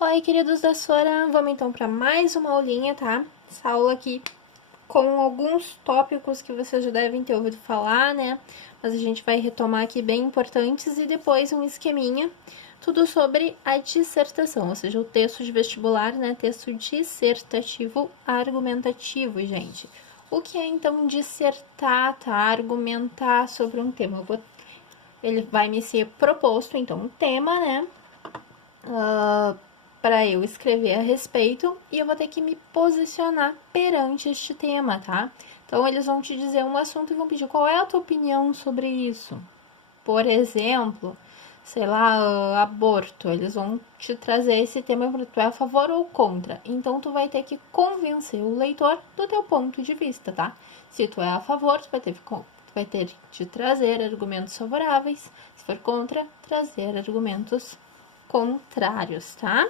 Oi, queridos da Sora, vamos então para mais uma aulinha, tá? Essa aula aqui com alguns tópicos que vocês já devem ter ouvido falar, né? Mas a gente vai retomar aqui bem importantes e depois um esqueminha, tudo sobre a dissertação, ou seja, o texto de vestibular, né? Texto dissertativo argumentativo, gente. O que é então dissertar, tá? Argumentar sobre um tema. Ele vai me ser proposto, então, um tema, né? Para eu escrever a respeito e eu vou ter que me posicionar perante este tema, tá? Então, eles vão te dizer um assunto e vão pedir qual é a tua opinião sobre isso. Por exemplo, sei lá, aborto. Eles vão te trazer esse tema para tu é a favor ou contra. Então, tu vai ter que convencer o leitor do teu ponto de vista, tá? Se tu é a favor, tu vai ter de trazer argumentos favoráveis. Se for contra, trazer argumentos contrários, tá?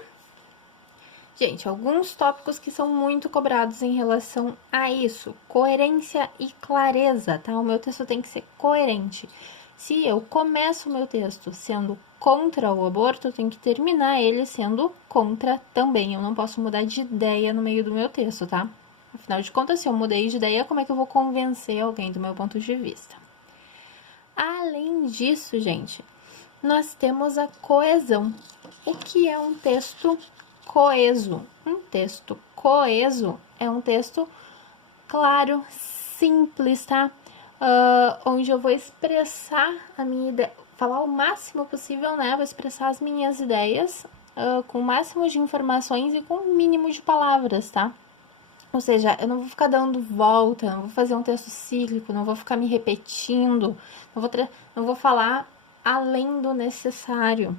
Gente, alguns tópicos que são muito cobrados em relação a isso. Coerência e clareza, tá? O meu texto tem que ser coerente. Se eu começo o meu texto sendo contra o aborto, eu tenho que terminar ele sendo contra também. Eu não posso mudar de ideia no meio do meu texto, tá? Afinal de contas, se eu mudei de ideia, como é que eu vou convencer alguém do meu ponto de vista? Além disso, gente, nós temos a coesão. O que é um texto coeso? Um texto coeso é um texto claro, simples, tá? Onde eu vou expressar a minha ideia, falar o máximo possível, né? Vou expressar as minhas ideias com o máximo de informações e com o mínimo de palavras, tá? Ou seja, eu não vou ficar dando volta, não vou fazer um texto cíclico, não vou ficar me repetindo, não vou falar além do necessário.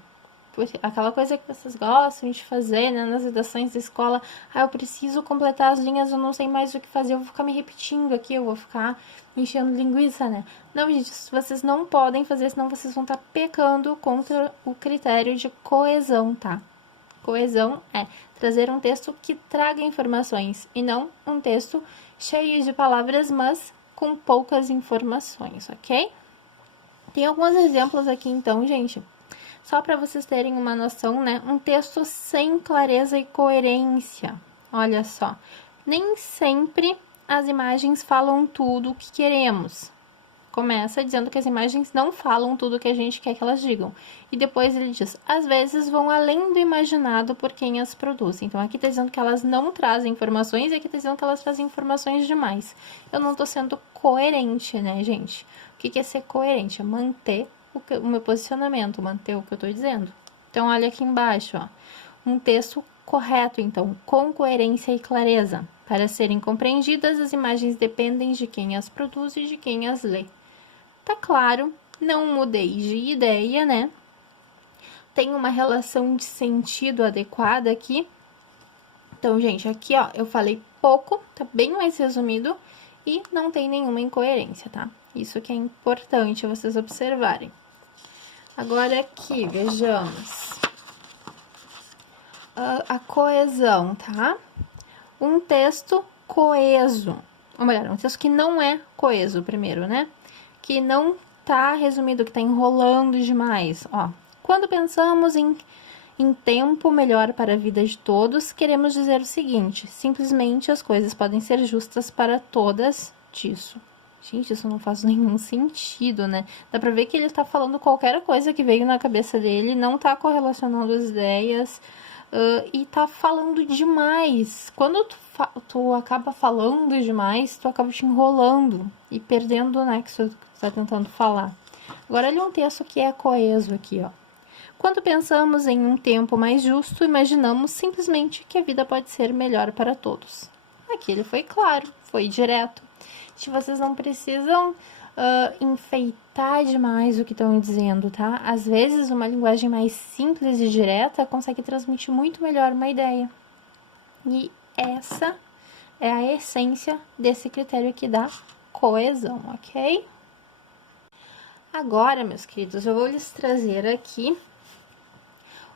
Aquela coisa que vocês gostam de fazer, né, nas redações da escola, eu preciso completar as linhas, eu não sei mais o que fazer, eu vou ficar me repetindo aqui, eu vou ficar enchendo linguiça, né? Não, gente, isso vocês não podem fazer, senão vocês vão estar pecando contra o critério de coesão, tá? Coesão é trazer um texto que traga informações e não um texto cheio de palavras, mas com poucas informações, ok? Tem alguns exemplos aqui, então, gente. Só para vocês terem uma noção, né? Um texto sem clareza e coerência. Olha só. Nem sempre as imagens falam tudo o que queremos. Começa dizendo que as imagens não falam tudo o que a gente quer que elas digam. E depois ele diz, às vezes vão além do imaginado por quem as produz. Então, aqui está dizendo que elas não trazem informações e aqui está dizendo que elas trazem informações demais. Eu não estou sendo coerente, né, gente? O que é ser coerente? É manter o meu posicionamento, manter o que eu estou dizendo. Então, olha aqui embaixo, ó. Um texto correto, então, com coerência e clareza. Para serem compreendidas, as imagens dependem de quem as produz e de quem as lê. Tá claro, não mudei de ideia, né? Tem uma relação de sentido adequada aqui. Então, gente, aqui, ó, eu falei pouco, tá bem mais resumido e não tem nenhuma incoerência, tá? Isso que é importante vocês observarem. Agora aqui, vejamos. A coesão, tá? Um texto coeso. Ou melhor, um texto que não é coeso, primeiro, né? Que não tá resumido, que tá enrolando demais. Ó, quando pensamos em tempo melhor para a vida de todos, queremos dizer o seguinte: simplesmente as coisas podem ser justas para todas disso. Gente, isso não faz nenhum sentido, né? Dá pra ver que ele tá falando qualquer coisa que veio na cabeça dele, não tá correlacionando as ideias e tá falando demais. Quando tu acaba falando demais, tu acaba te enrolando e perdendo, né, que tu tá tentando falar. Agora, olha um texto que é coeso aqui, ó. Quando pensamos em um tempo mais justo, imaginamos simplesmente que a vida pode ser melhor para todos. Aqui ele foi claro, foi direto. Vocês não precisam enfeitar demais o que estão dizendo, tá? Às vezes, uma linguagem mais simples e direta consegue transmitir muito melhor uma ideia. E essa é a essência desse critério aqui da coesão, ok? Agora, meus queridos, eu vou lhes trazer aqui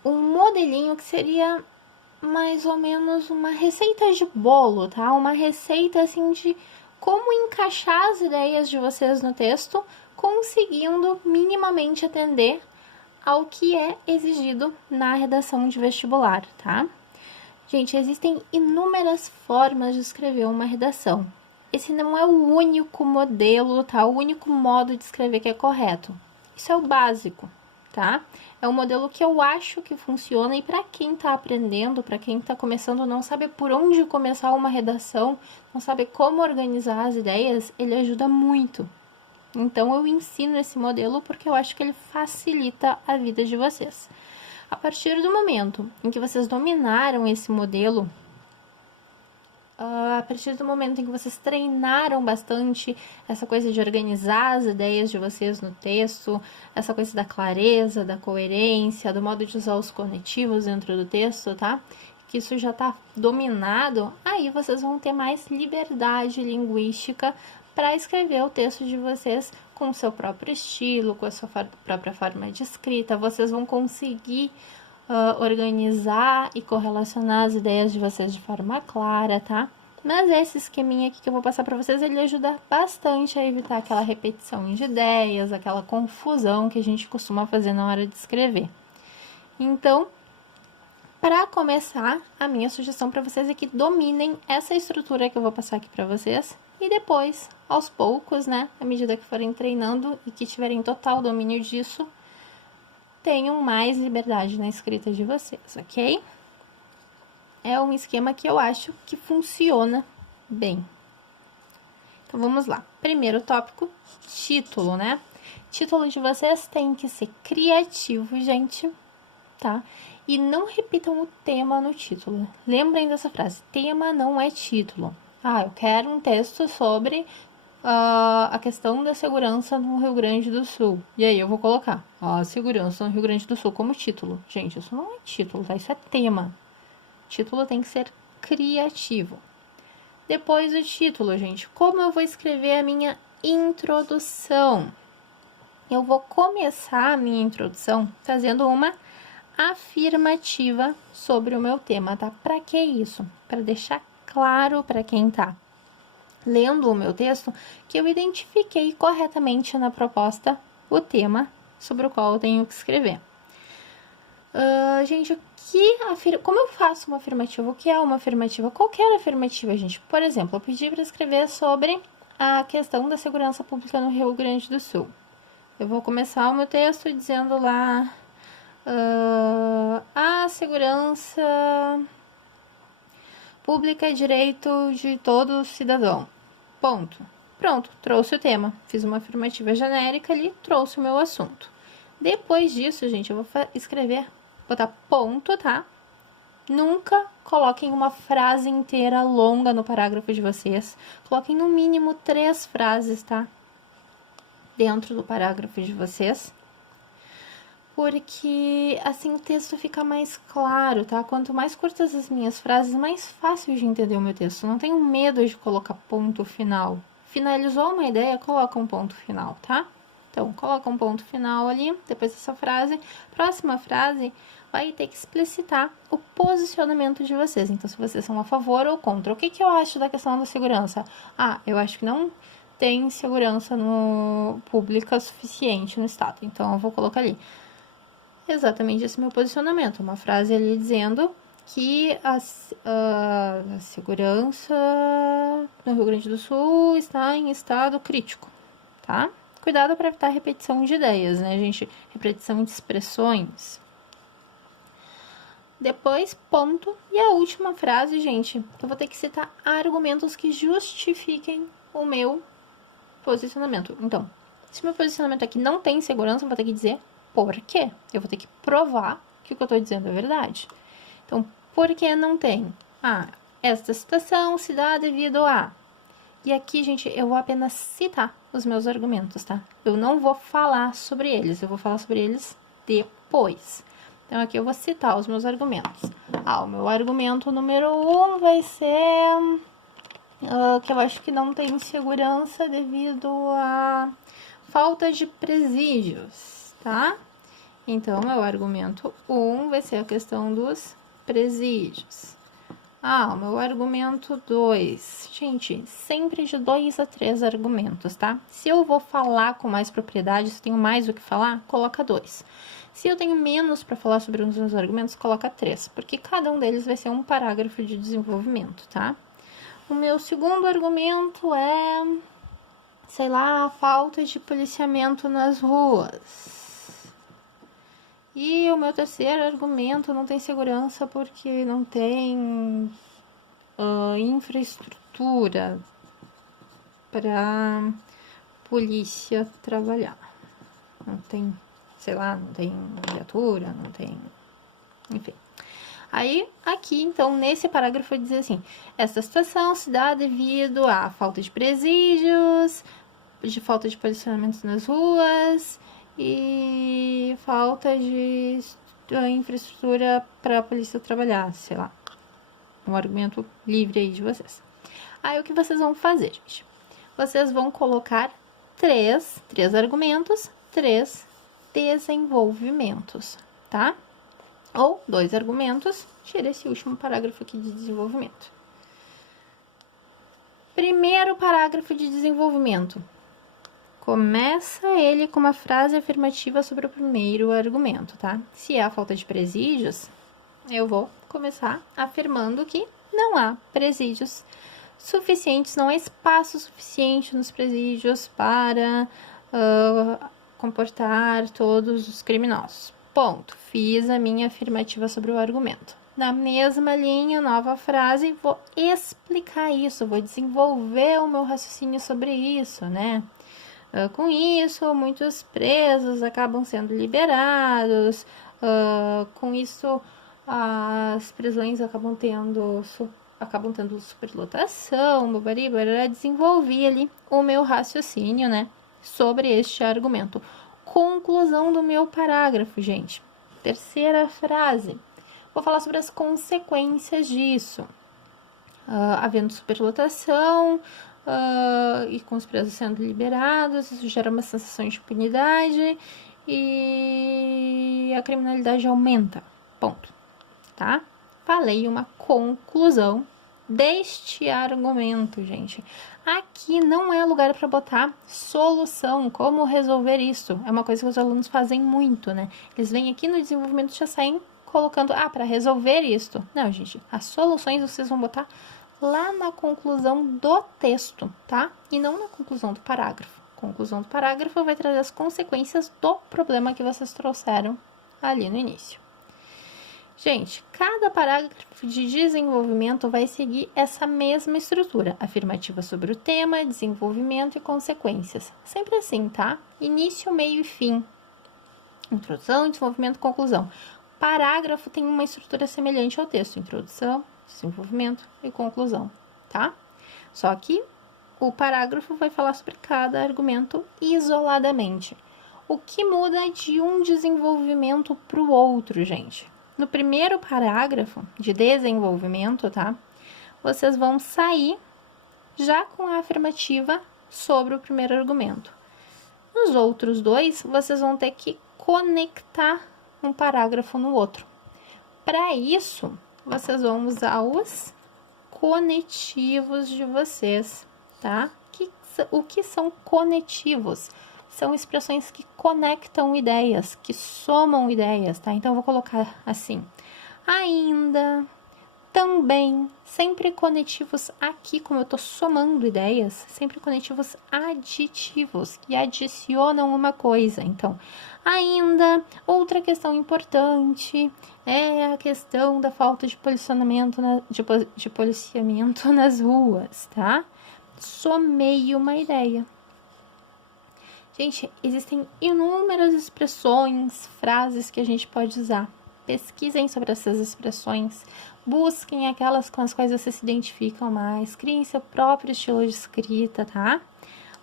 um modelinho que seria mais ou menos uma receita de bolo, tá? Uma receita, assim, de como encaixar as ideias de vocês no texto, conseguindo minimamente atender ao que é exigido na redação de vestibular, tá? Gente, existem inúmeras formas de escrever uma redação. Esse não é o único modelo, tá? O único modo de escrever que é correto. Isso é o básico, tá? É um modelo que eu acho que funciona e para quem tá aprendendo, para quem tá começando, não sabe por onde começar uma redação, não sabe como organizar as ideias, ele ajuda muito. Então, eu ensino esse modelo porque eu acho que ele facilita a vida de vocês. A partir do momento em que vocês dominaram esse modelo, a partir do momento em que vocês treinaram bastante essa coisa de organizar as ideias de vocês no texto, essa coisa da clareza, da coerência, do modo de usar os conectivos dentro do texto, tá? Que isso já tá dominado, aí vocês vão ter mais liberdade linguística para escrever o texto de vocês com o seu próprio estilo, com a sua própria forma de escrita. Vocês vão conseguir organizar e correlacionar as ideias de vocês de forma clara, tá? Mas esse esqueminha aqui que eu vou passar para vocês, ele ajuda bastante a evitar aquela repetição de ideias, aquela confusão que a gente costuma fazer na hora de escrever. Então, para começar, a minha sugestão para vocês é que dominem essa estrutura que eu vou passar aqui para vocês e depois, aos poucos, né, à medida que forem treinando e que tiverem total domínio disso, tenham mais liberdade na escrita de vocês, ok? É um esquema que eu acho que funciona bem. Então, vamos lá. Primeiro tópico, título, né? Título de vocês tem que ser criativo, gente, tá? E não repitam o tema no título. Lembrem dessa frase, tema não é título. Eu quero um texto sobre a questão da segurança no Rio Grande do Sul. E aí eu vou colocar a segurança no Rio Grande do Sul como título. Gente, isso não é título, tá? Isso é tema. Título tem que ser criativo. Depois do título, gente, como eu vou escrever a minha introdução? Eu vou começar a minha introdução fazendo uma afirmativa sobre o meu tema, tá? Para que isso? Para deixar claro para quem tá lendo o meu texto que eu identifiquei corretamente na proposta o tema sobre o qual eu tenho que escrever. Gente, como eu faço uma afirmativa? O que é uma afirmativa? Qualquer afirmativa, gente. Por exemplo, eu pedi para escrever sobre a questão da segurança pública no Rio Grande do Sul. Eu vou começar o meu texto dizendo lá a segurança pública é direito de todo cidadão. Ponto. Pronto, trouxe o tema. Fiz uma afirmativa genérica ali, trouxe o meu assunto. Depois disso, gente, eu vou escrever, botar ponto, tá? Nunca coloquem uma frase inteira longa no parágrafo de vocês. Coloquem no mínimo 3 frases, tá? Dentro do parágrafo de vocês. Porque assim o texto fica mais claro, tá? Quanto mais curtas as minhas frases, mais fácil de entender o meu texto. Não tenho medo de colocar ponto final. Finalizou uma ideia, coloca um ponto final, tá? Então, coloca um ponto final ali, depois dessa frase. Próxima frase vai ter que explicitar o posicionamento de vocês. Então, se vocês são a favor ou contra. O que eu acho da questão da segurança? Eu acho que não tem segurança pública suficiente no estado. Então, eu vou colocar ali exatamente esse meu posicionamento. Uma frase ali dizendo que a segurança no Rio Grande do Sul está em estado crítico, tá? Cuidado para evitar repetição de ideias, né, gente? Repetição de expressões. Depois, ponto. E a última frase, gente, eu vou ter que citar argumentos que justifiquem o meu posicionamento. Então, se meu posicionamento aqui não tem segurança, eu vou ter que dizer por quê. Eu vou ter que provar que o que eu estou dizendo é verdade. Então, por que não tem? Esta situação se dá devido a... E aqui, gente, eu vou apenas citar os meus argumentos, tá? Eu não vou falar sobre eles, eu vou falar sobre eles depois. Então, aqui eu vou citar os meus argumentos. O meu argumento número 1 vai ser que eu acho que não tem segurança devido à falta de presídios, tá? Então, meu argumento 1 vai ser a questão dos presídios. O meu argumento 2. Gente, sempre de 2 a 3 argumentos, tá? Se eu vou falar com mais propriedade, se eu tenho mais o que falar, coloca 2. Se eu tenho menos para falar sobre uns dos argumentos, coloca 3, porque cada um deles vai ser um parágrafo de desenvolvimento, tá? O meu segundo argumento é, sei lá, a falta de policiamento nas ruas. E o meu terceiro argumento, não tem segurança porque não tem infraestrutura para polícia trabalhar. Não tem, sei lá, não tem viatura, não tem, enfim. Aí, aqui, então, nesse parágrafo, diz assim: esta situação se dá devido à falta de presídios, de falta de posicionamentos nas ruas e falta de infraestrutura para a polícia trabalhar, sei lá. Um argumento livre aí de vocês. Aí, o que vocês vão fazer, gente? Vocês vão colocar três argumentos, 3 desenvolvimentos, tá? Ou 2 argumentos, tira esse último parágrafo aqui de desenvolvimento. Primeiro parágrafo de desenvolvimento. Começa ele com uma frase afirmativa sobre o primeiro argumento, tá? Se é a falta de presídios, eu vou começar afirmando que não há presídios suficientes, não há espaço suficiente nos presídios para comportar todos os criminosos. Ponto. Fiz a minha afirmativa sobre o argumento. Na mesma linha, nova frase, vou explicar isso, vou desenvolver o meu raciocínio sobre isso, né? Com isso, muitos presos acabam sendo liberados, com isso, as prisões acabam tendo superlotação, desenvolvi ali o meu raciocínio, né, sobre este argumento. Conclusão do meu parágrafo, gente. Terceira frase. Vou falar sobre as consequências disso. Havendo superlotação e com os presos sendo liberados, isso gera uma sensação de impunidade e a criminalidade aumenta. Ponto. Tá? Falei uma conclusão deste argumento, gente. Aqui não é lugar para botar solução, como resolver isso. É uma coisa que os alunos fazem muito, né? Eles vêm aqui no desenvolvimento e já saem colocando, para resolver isto. Não, gente, as soluções vocês vão botar lá na conclusão do texto, tá? E não na conclusão do parágrafo. A conclusão do parágrafo vai trazer as consequências do problema que vocês trouxeram ali no início. Gente, cada parágrafo de desenvolvimento vai seguir essa mesma estrutura. Afirmativa sobre o tema, desenvolvimento e consequências. Sempre assim, tá? Início, meio e fim. Introdução, desenvolvimento, conclusão. Parágrafo tem uma estrutura semelhante ao texto. Introdução, desenvolvimento e conclusão, tá? Só que o parágrafo vai falar sobre cada argumento isoladamente. O que muda de um desenvolvimento para o outro, gente? No primeiro parágrafo de desenvolvimento, tá? Vocês vão sair já com a afirmativa sobre o primeiro argumento. Nos outros dois, vocês vão ter que conectar um parágrafo no outro. Para isso, vocês vão usar os conectivos de vocês, tá? O que são conectivos? São expressões que conectam ideias, que somam ideias, tá? Então, eu vou colocar assim: ainda, também, sempre conectivos aqui, como eu tô somando ideias, sempre conectivos aditivos, que adicionam uma coisa. Então, ainda, outra questão importante é a questão da falta de de policiamento nas ruas, tá? Somei uma ideia. Gente, existem inúmeras expressões, frases que a gente pode usar. Pesquisem sobre essas expressões, busquem aquelas com as quais vocês se identificam mais, criem seu próprio estilo de escrita, tá?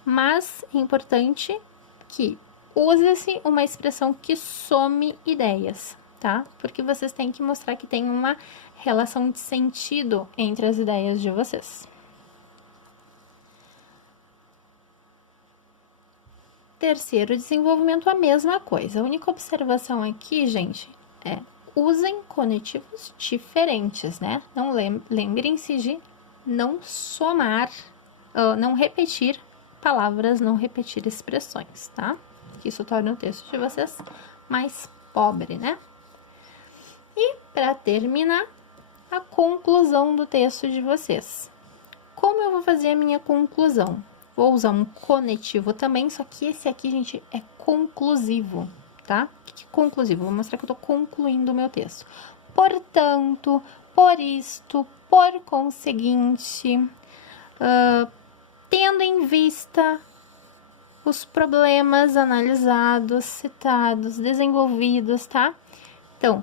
Mas é importante que use-se uma expressão que some ideias, tá? Porque vocês têm que mostrar que tem uma relação de sentido entre as ideias de vocês. Terceiro desenvolvimento, a mesma coisa. A única observação aqui, gente, é usem conectivos diferentes, né? Não lembrem-se de não somar, não repetir palavras, não repetir expressões, tá? Isso torna o texto de vocês mais pobre, né? E para terminar, a conclusão do texto de vocês. Como eu vou fazer a minha conclusão? Vou usar um conectivo também, só que esse aqui, gente, é conclusivo, tá? O que é conclusivo? Vou mostrar que eu tô concluindo o meu texto. Portanto, por isto, por conseguinte, tendo em vista os problemas analisados, citados, desenvolvidos, tá? Então,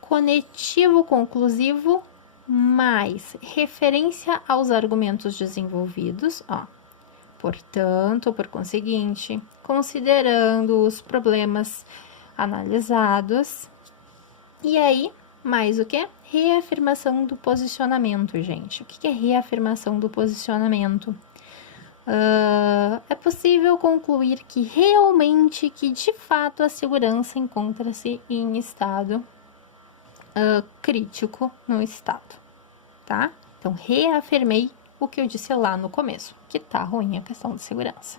conectivo conclusivo mais referência aos argumentos desenvolvidos, ó. Portanto, por conseguinte, considerando os problemas analisados. E aí, mais o que? Reafirmação do posicionamento, gente. O que é reafirmação do posicionamento? É possível concluir que realmente, que de fato a segurança encontra-se em estado crítico no estado, tá? Então, reafirmei o que eu disse lá no começo, que tá ruim a questão de segurança.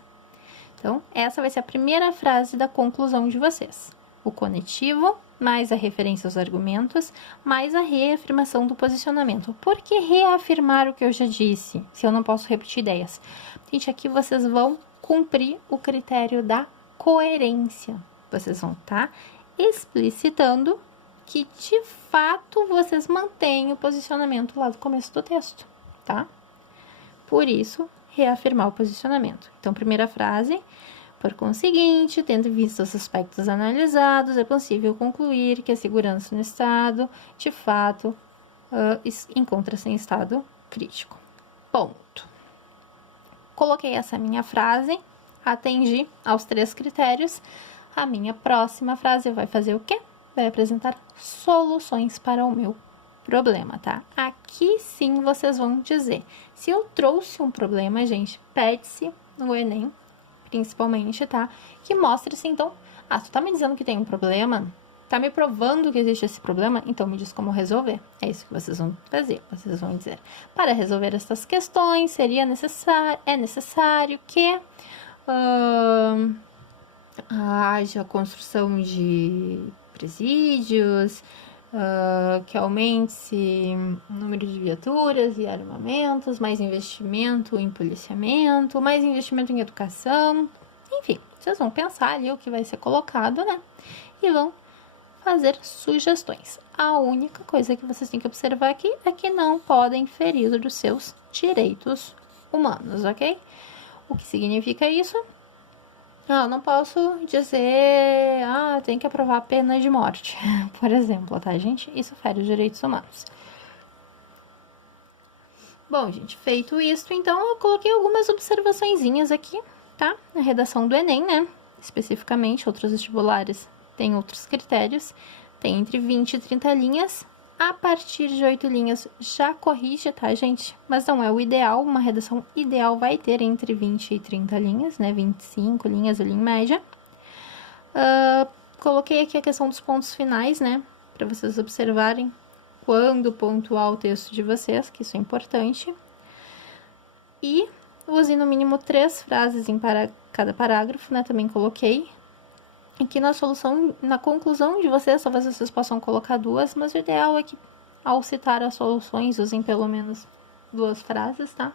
Então, essa vai ser a primeira frase da conclusão de vocês. O conectivo, mais a referência aos argumentos, mais a reafirmação do posicionamento. Por que reafirmar o que eu já disse, se eu não posso repetir ideias? Gente, aqui vocês vão cumprir o critério da coerência. Vocês vão estar explicitando que, de fato, vocês mantêm o posicionamento lá do começo do texto, tá? Por isso, reafirmar o posicionamento. Então, primeira frase, por conseguinte, tendo em vista os aspectos analisados, é possível concluir que a segurança no estado, de fato, encontra-se em estado crítico. Ponto. Coloquei essa minha frase, atendi aos 3 critérios. A minha próxima frase vai fazer o quê? Vai apresentar soluções para o meu problema, tá? Aqui sim vocês vão dizer. Se eu trouxe um problema, gente, pede-se no Enem, principalmente, tá? Que mostre-se, então, tu tá me dizendo que tem um problema? Tá me provando que existe esse problema? Então me diz como resolver. É isso que vocês vão fazer. Vocês vão dizer. Para resolver essas questões, é necessário que haja construção de presídios, que aumente o número de viaturas e armamentos, mais investimento em policiamento, mais investimento em educação, enfim, vocês vão pensar ali o que vai ser colocado, né? E vão fazer sugestões. A única coisa que vocês têm que observar aqui é que não podem ferir os seus direitos humanos, ok? O que significa isso? Não posso dizer, tem que aprovar a pena de morte, por exemplo, tá, gente? Isso fere os direitos humanos. Bom, gente, feito isso, então, eu coloquei algumas observaçõezinhas aqui, tá? Na redação do Enem, né? Especificamente, outros vestibulares têm outros critérios, tem entre 20 e 30 linhas. A partir de 8 linhas já corrige, tá, gente? Mas não é o ideal, uma redação ideal vai ter entre 20 e 30 linhas, né? 25 linhas ali em média. Coloquei aqui a questão dos pontos finais, né? Para vocês observarem quando pontuar o texto de vocês, que isso é importante. E use no mínimo 3 frases em cada parágrafo, né? Também coloquei. Aqui na conclusão de vocês, talvez vocês possam colocar 2, mas o ideal é que, ao citar as soluções, usem pelo menos 2 frases, tá?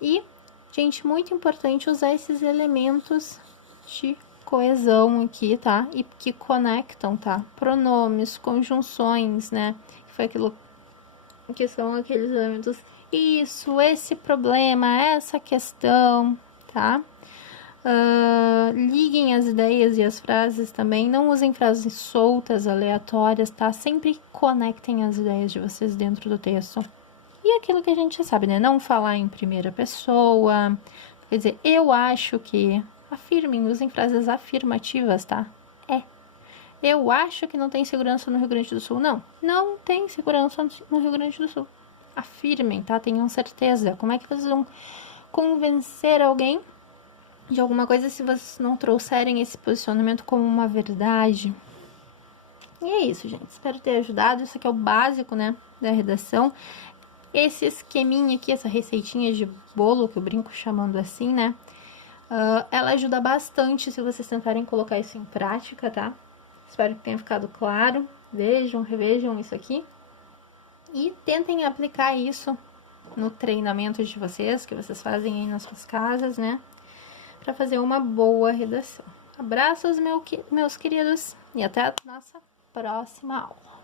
E, gente, muito importante usar esses elementos de coesão aqui, tá? E que conectam, tá? Pronomes, conjunções, né? Foi aquilo que são aqueles elementos. Isso, esse problema, essa questão, tá? Liguem as ideias e as frases também. Não usem frases soltas, aleatórias, tá? Sempre conectem as ideias de vocês dentro do texto. E aquilo que a gente já sabe, né? Não falar em primeira pessoa. Quer dizer, eu acho que... Afirmem, usem frases afirmativas, tá? Eu acho que não tem segurança no Rio Grande do Sul. Não tem segurança no Rio Grande do Sul. Afirmem, tá? Tenham certeza. Como é que vocês vão convencer alguém de alguma coisa se vocês não trouxerem esse posicionamento como uma verdade? E é isso, gente. Espero ter ajudado. Isso aqui é o básico, né, da redação. Esse esqueminha aqui, essa receitinha de bolo, que eu brinco chamando assim, né, Ela ajuda bastante se vocês tentarem colocar isso em prática, tá? Espero que tenha ficado claro. Vejam, revejam isso aqui. E tentem aplicar isso no treinamento de vocês, que vocês fazem aí nas suas casas, né? Para fazer uma boa redação. Abraços, meus queridos, e até a nossa próxima aula.